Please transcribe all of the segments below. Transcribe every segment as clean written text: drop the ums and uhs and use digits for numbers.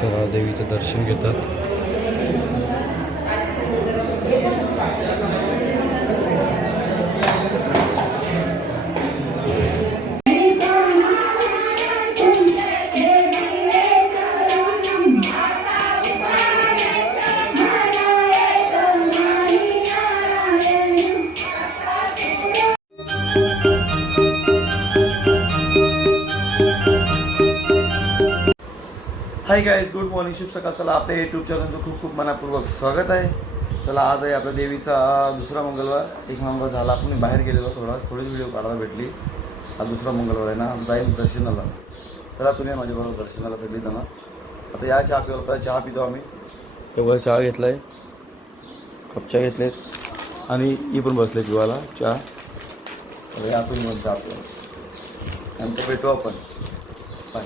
चला देवीचं दर्शन घेतात. हाय गाईज, गुड मॉर्निंग, शुभ सकाळ. चला आपल्या यूट्यूब चॅनलचं खूप खूप मनापूर्वक स्वागत आहे. चला आज आहे आपल्या देवीचा दुसरा मंगळवार. एक मंगळवार झाला आपण बाहेर गेलेलो, थोडीच व्हिडिओ काढायला भेटली. हा दुसरा मंगळवार आहे ना, जाईल दर्शनाला. चला तुम्ही माझ्याबरोबर दर्शनाला सगळी जण. आता या चहा पिऊ, चहा पितो आम्ही. एवढा चहा घेतला आहे, कप चहा घेतलेत आणि ही पण बसले पिवायला चहा. यातून मग जातो नंतर भेटू आपण. बाय.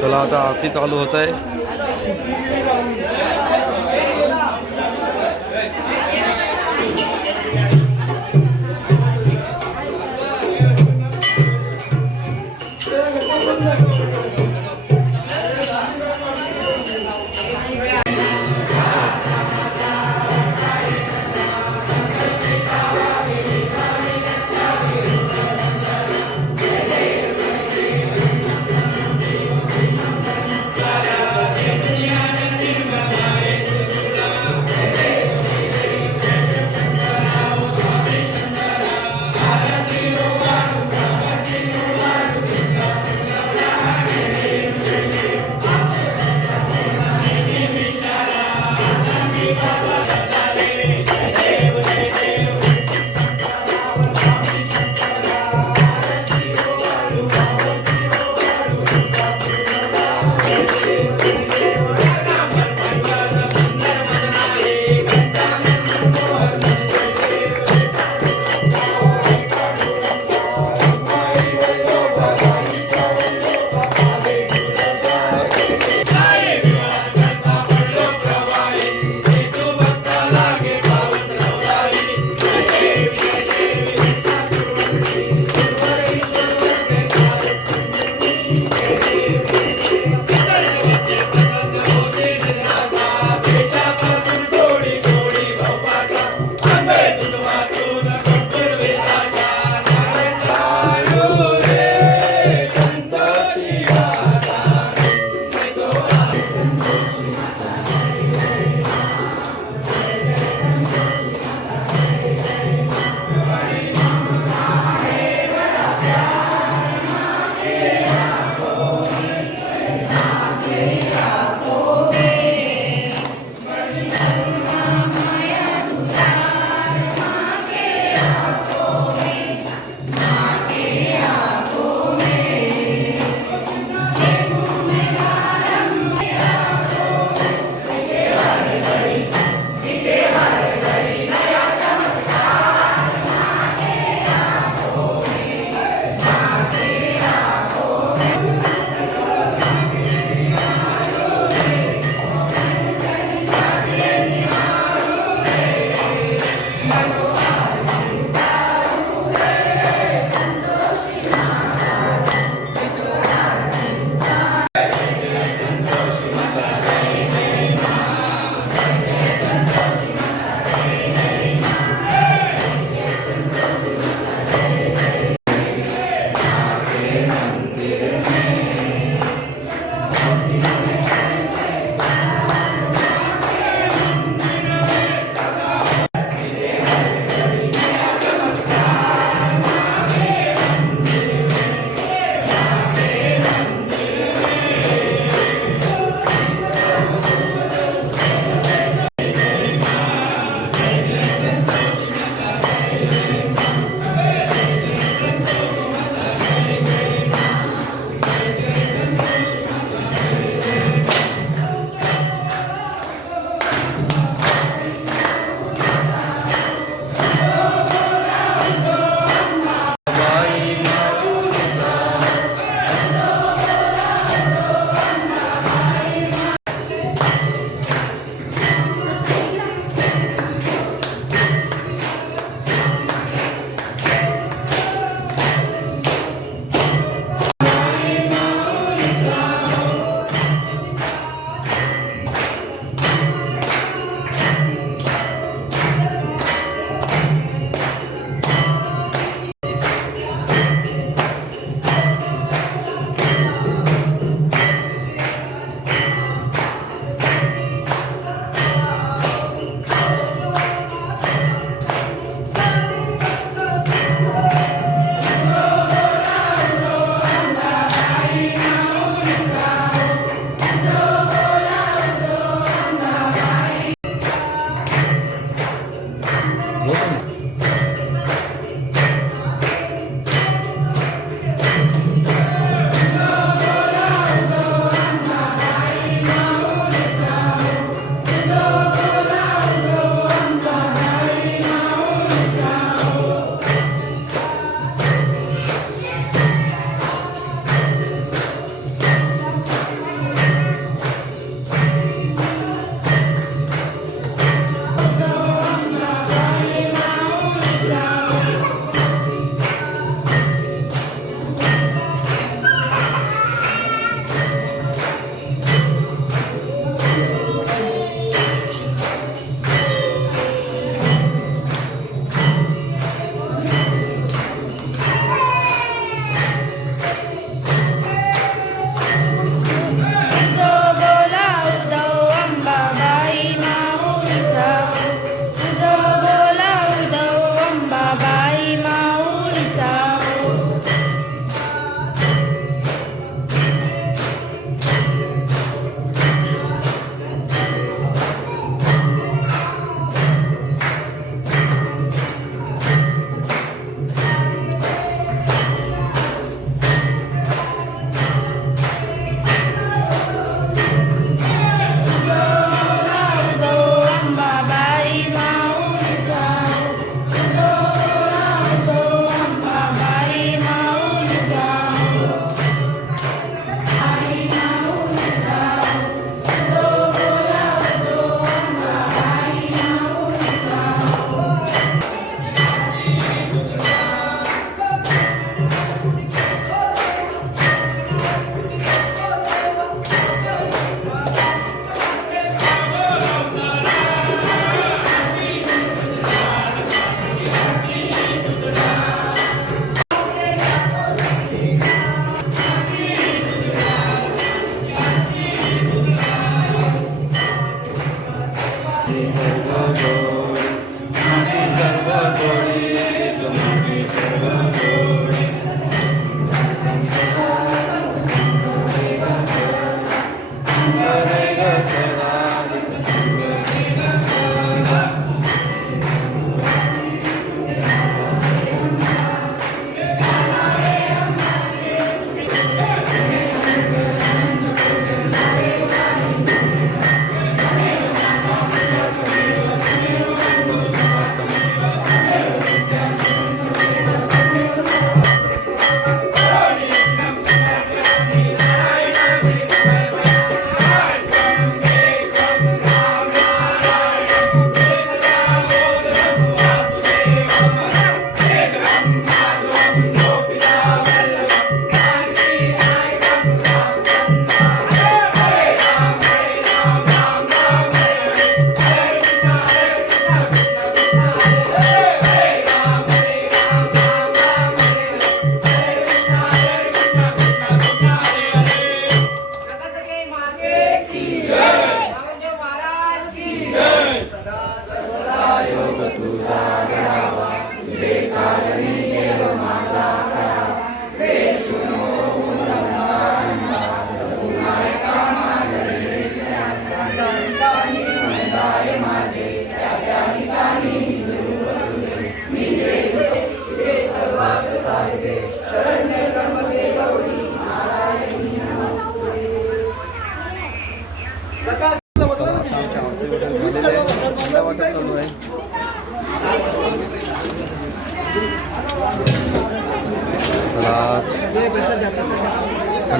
चला आता आरती चालू होत आहे.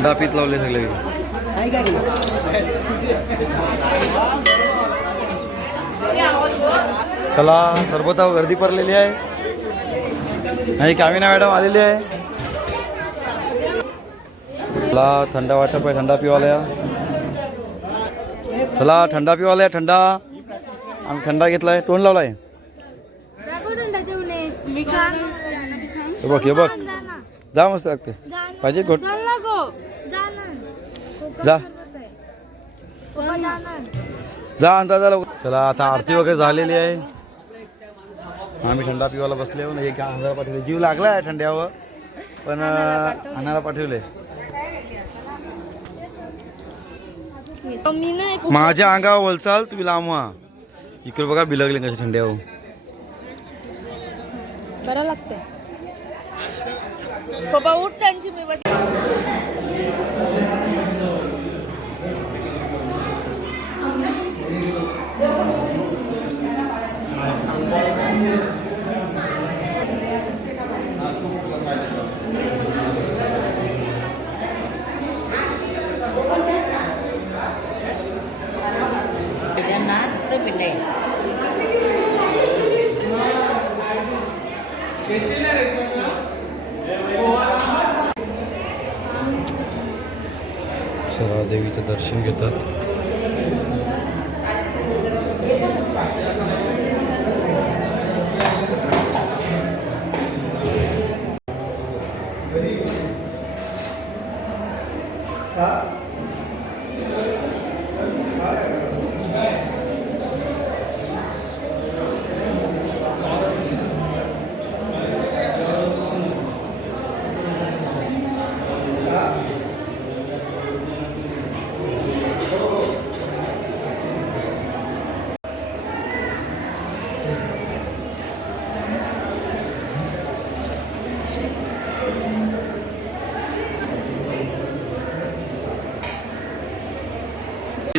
थंडा पीत लावले सगळे. चला सरबतावर गर्दी पडलेली आहे. नाही कामिना मॅडम आलेली आहे. चला थंडा वाटप आहे, थंडा पिवाल्या. चला थंडा पिवाल्या, थंडा. आम्ही थंडा घेतलाय, तोंड लावलाय. हे बघ हे बघ, जा मस्त लागते. पाहिजे घोट जा जा अंदाजा. चला आता आरती वगैरे झालेली आहे. आम्ही थंडा पिवायला बसले. एक आणायला पाठवले. जीव लागला आहे थंड्यावर, पण आणायला पाठवले. माझ्या अंगावर वलचाल तुम्ही लांबवा. इकडे बघा बिलगले कसे थंड्यावर. करा लागते पप्पा उठ त्यांची मी बस. चला देवीचं दर्शन घेतात.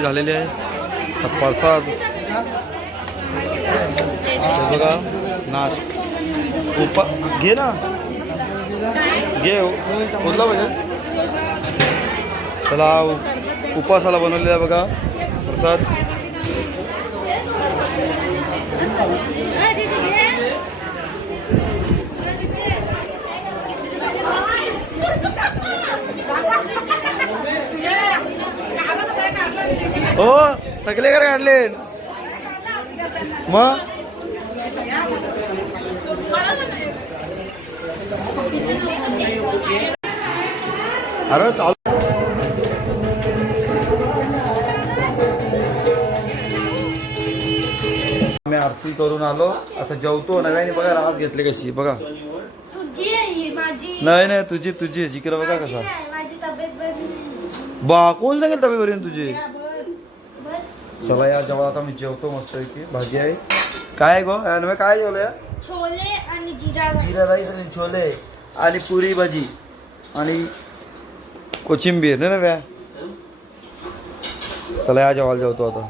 झालेली आहे. प्रसाद बघा. नाश उपा घे ना, घे उचला पाहिजे. चला उपासाला बनवलेला बघा प्रसाद. हो सगळे घर काढले मग. अरे चालू. मी आरती करून आलो. आता जेवतो. नव्याने बघा रास घेतले कशी बघा. नाही नाही तुझी तुझी जिकडे बघा कसा. बा कोण सांगेल तब्येत बरी तुझी. चला या जेव्हा आता मी जेवतो मस्त की. भाजी आहे काय गो काय जेवलं. छोले आणि जिरा राईस आणि छोले आणि पुरी भाजी आणि कोचिंबीर नाही ना. चला या जेवायला जेवतो आता.